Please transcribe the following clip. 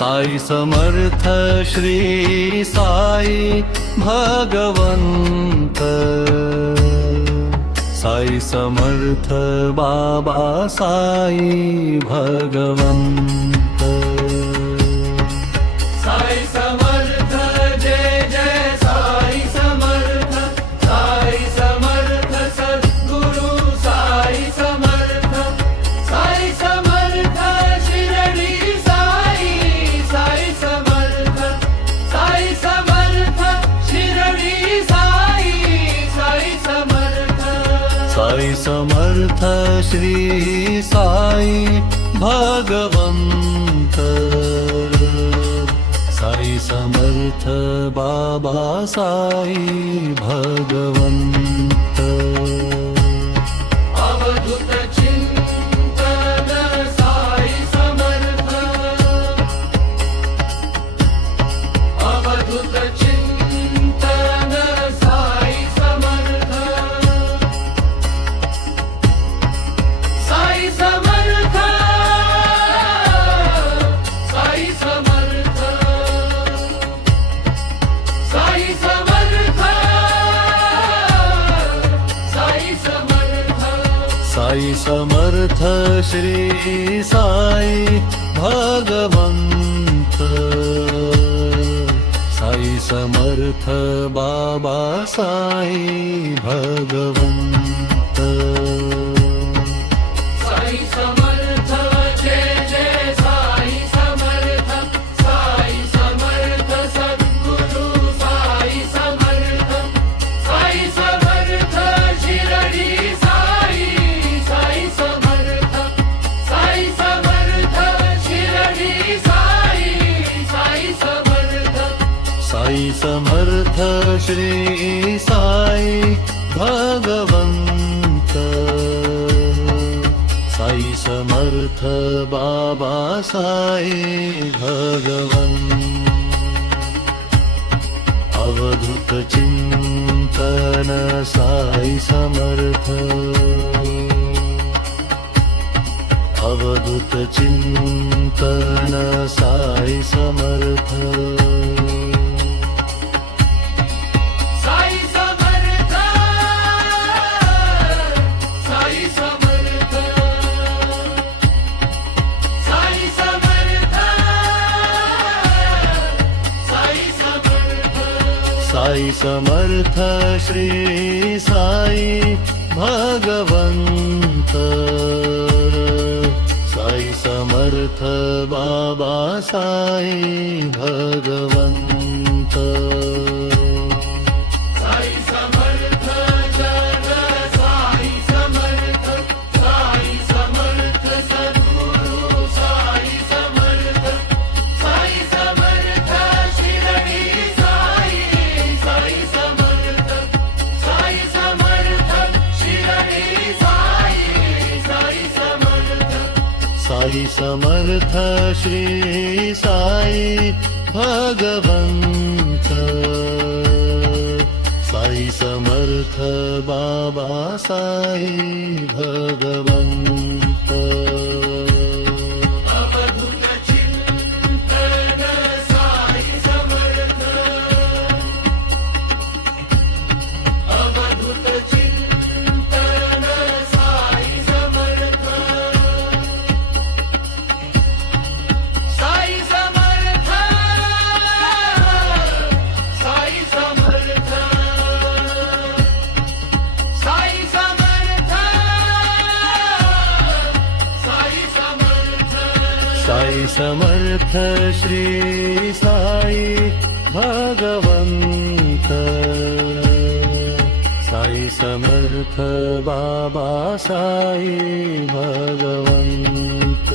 साई समर्थ श्री साई भगवंत, साई समर्थ बाबा साई भगवंत। साई समर्थ जय जय साई समर्थ, साई समर्थ सद्गुरु साई समर्थ, साई समर्थ शिरडी साई, साई समर्थ, साई समर्थ शिरडी साई, साई समर्थ। साई समर्थ श्री साई भगवंत, साई समर्थ बाबा साई भगवंत। अवधूत चिंतन साई समर्थ, अवधूत चिंतन साई समर्थ, साई समर्थ, साई समर्थ, साई समर्थ, साई समर्थ। साई समर्थ श्री साई भगवंत, साई समर्थ बाबा साई भगवंत। साई समर्थ जय जय साई समर्थ, साई समर्थ सद्गुरु साई समर्थ, साई समर्थ शिरडी साई, साई समर्थ, साई समर्थ शिरडी साई, साई समर्थ। साई समर्थ श्री साई भगवंत, साई समर्थ बाबा साई भगवंत। अवधूत चिंतन साई समर्थ, अवधूत चिंतन साई समर्थ। साई समर्थ, साई समर्थ, साई समर्थ, साई समर्थ। साई समर्थ श्री साई भगवंत, साई समर्थ बाबा साई भगवंत। साई समर्थ जग साई समर्थ, साई समर्थ सद्गुरु साई समर्थ, साई समर्थ शिरडी साई, साई समर्थ, साई समर्थ शिरडी साई, साई समर्थ। साई समर्थ श्री साई भगवंत, साई समर्थ बाबा साई भगवंत। अवधूत चिंतन साई समर्थ, अवधूत चिंतन साई समर्थ, साई समर्थ, साई समर्थ, साई समर्थ, साई समर्थ। साई समर्थ श्री साई भगवंत, साई समर्थ बाबा साई भगवंत।